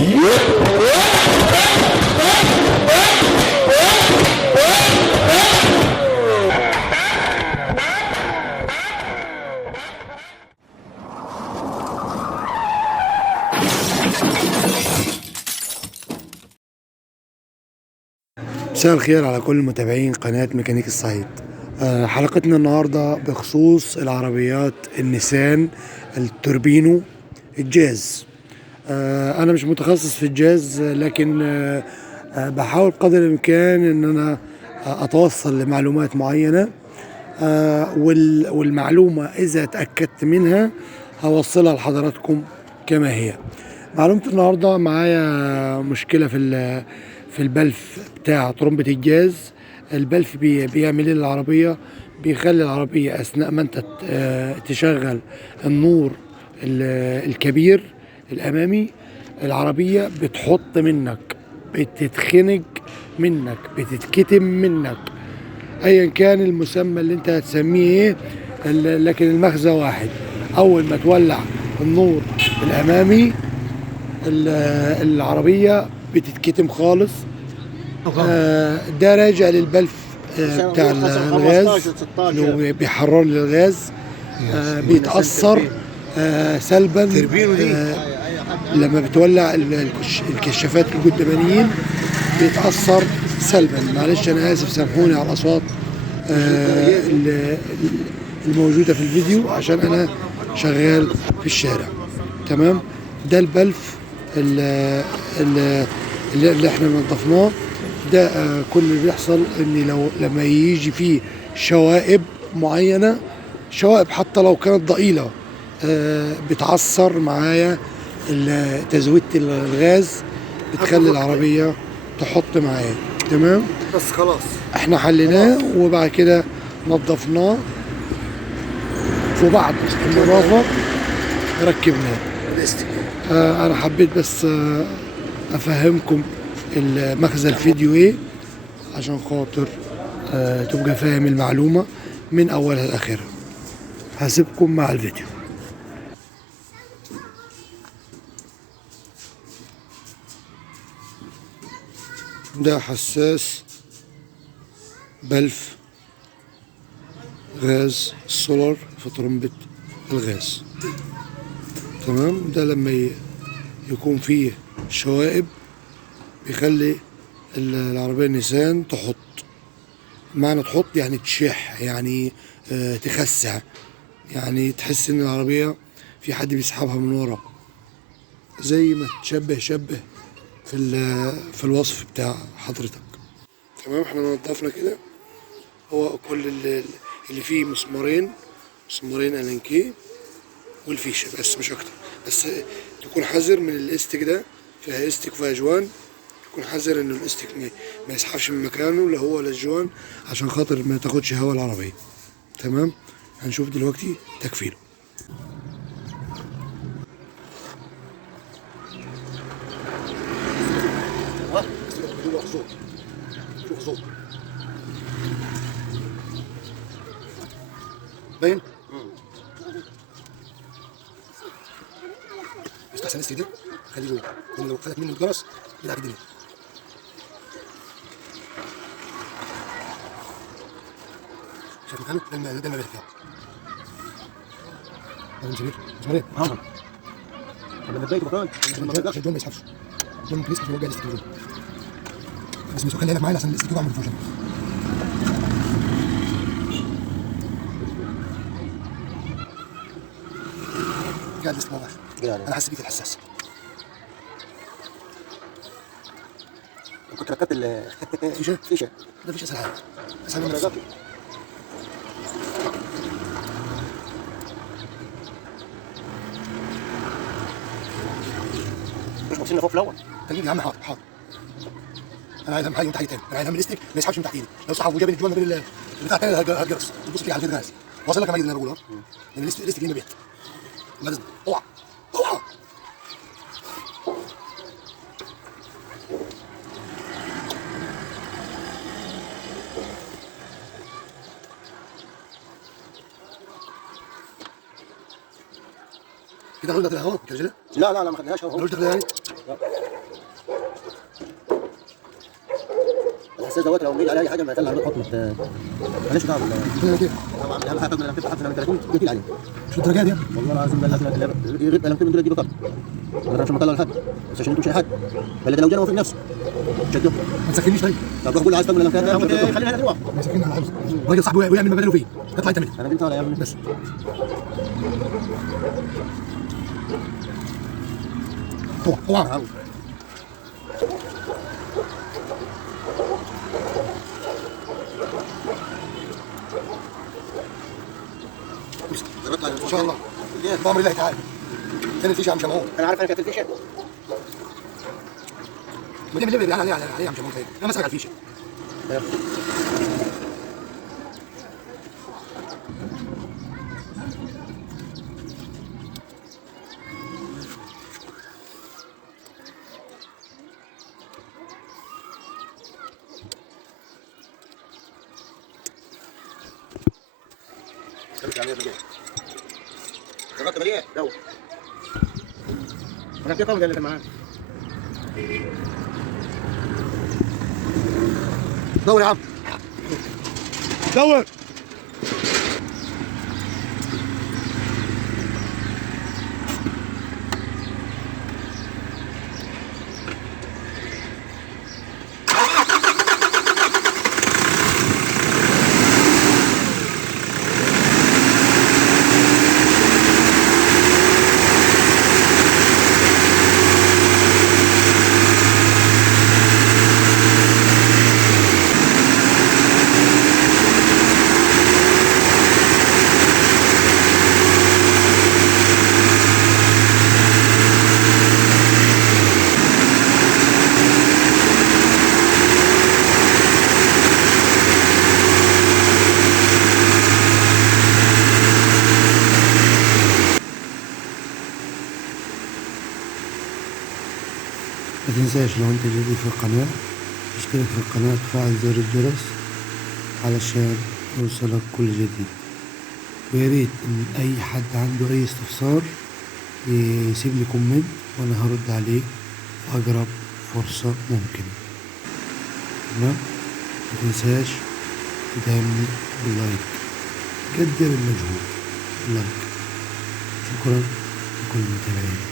مساء الخير على كل متابعين قناة ميكانيك الصعيد. حلقتنا النهاردة بخصوص العربيات النيسان التوربينو الجاز. أنا مش متخصص في الجاز، لكن بحاول قدر الإمكان إن أنا أتوصل لمعلومات معينة، والمعلومة إذا تأكدت منها هوصلها لحضراتكم كما هي. معلومة النهاردة معايا مشكلة في البلف بتاع طرمبة الجاز. البلف بيعمل ايه للعربية؟ بيخلي العربية أثناء ما انت تشغل النور الكبير الأمامي، العربية بتحط منك، بتتخنق منك، بتتكتم منك، ايا كان المسمى اللي انت هتسميه ايه، لكن المغزى واحد. اول ما تولع النور الامامي العربية بتتكتم خالص. ده راجع للبلف بتاع الغاز اللي هو بيحرر لي الغاز. بيتأثر سلبا لما بتولع الكشافات القدامانيين، بيتأثر سلبا. معلش انا اسف، سامحوني على الاصوات الموجودة في الفيديو عشان انا شغال في الشارع. تمام. ده البلف اللي احنا نظفناه ده. كل اللي بيحصل ان لما يجي فيه شوائب معينة، شوائب حتى لو كانت ضئيلة، بتعصر معايا تزويدة الغاز، بتخلي العربية تحط معايا. تمام. بس خلاص احنا حليناه وبعد كده نظفناه، وبعد النظافة ركبناه. انا حبيت بس افهمكم مغزى الفيديو ايه، عشان خاطر تبقى فاهم المعلومة من اولها لاخرها. هسيبكم مع الفيديو. ده حساس بلف غاز سولار في طرمبة الغاز. تمام. ده لما يكون فيه شوائب بيخلي العربية النيسان تحط. معنى تحط يعني تشح، يعني تخسع، يعني تحس ان العربية في حد بيسحبها من ورا، زي ما تشبه في الوصف بتاع حضرتك. تمام. احنا نضفنا كده. هو كل اللي فيه مسمارين الانكيه والفيشه، بس مش اكتر. بس تكون حذر من الاستك ده، فيها استك وفيها جوان. تكون حذر ان الاستك ما يسحبش من مكانه، لا هو ولا الجوان، عشان خاطر ما تاخدش هوا العربيه. تمام. هنشوف دلوقتي تكفيله. باين. استحسن الاستك ده خليه جوه، لان لو خدت منه الجرس يدعك الدنيا. شايف مكانه؟ ده المبالغ بتاعه. ده مسامير. طب لما تضايق مكان ما تقدرش الجوان ما يسحبش. الجوان ممكن يسحب في الوجه الاستك جوه. بس مش خلي بالك معايا عشان الاستك يقع من الفوجن. قاعد الاستك واقف. انا حاسس بيك الحساس. كنت ركبت فيشه. ده فيشه اسهل حاجه. اسهل من الركب. مش واصلين فوق في الاول. تجيب يا عم. حاضر. انا عايز اهم حاجه وانت حاجه تاني. انا عايز اعمل الاستك ما يسحبش من تحت ايدي. لو سحب وجاب الجوان ما بين البتاع التاني هتجرس. تبص فيه على غير غاز. واصل لك يا ماجد اللي انا بقوله. لان الاستك ليه ما بيت. لازم اوعى. كده قلنا كده اهو كده. لا ما خدناش اهو. قلت كده يعني. الحساس دوت لو ميل على اي حاجه ما يطلع حط ماليش دعوه كده كده اهم حاجه لما تبقى حتى لما 30 تقيل عليه مش الدرجات دي. والله العظيم قال لك يغيب قلمتين من دول يجيبوا طب انا مش مطلع لحد بس عشان انتوا مش اي حد بل ده لو جانا هو في نفسه شدهم ما تسكنيش طيب. طب روح قول له عايز تعمل الامكان خلينا نروح ما يسكنها على عاوز راجل صاحبي ويعمل مبادئه فين؟ اطلع انت منها انا بنت طالع يا ابني بس. هو عارف. ان شاء الله بامر الله تعالى. كان الفيشه عم شمعون. انا عارف انا كانت الفيشه ما دام اللي عليه عم شمعون خير. انا مسك على الفيشه. جربت مليان دور انا كده طبعا اللي كان معانا دور يا عم دور. ما تنساش لو انت جديد في القناة تشترك في القناة وتفعل زر الجرس علشان يوصلك كل جديد. وياريت ان اي حد عنده اي استفسار يسيب لي كومنت وانا هرد عليه في اقرب فرصة ممكنة. تمام؟ ما تنساش تدعمني باللايك، قدر المجهود. لايك. شكرا لكل المتابعين.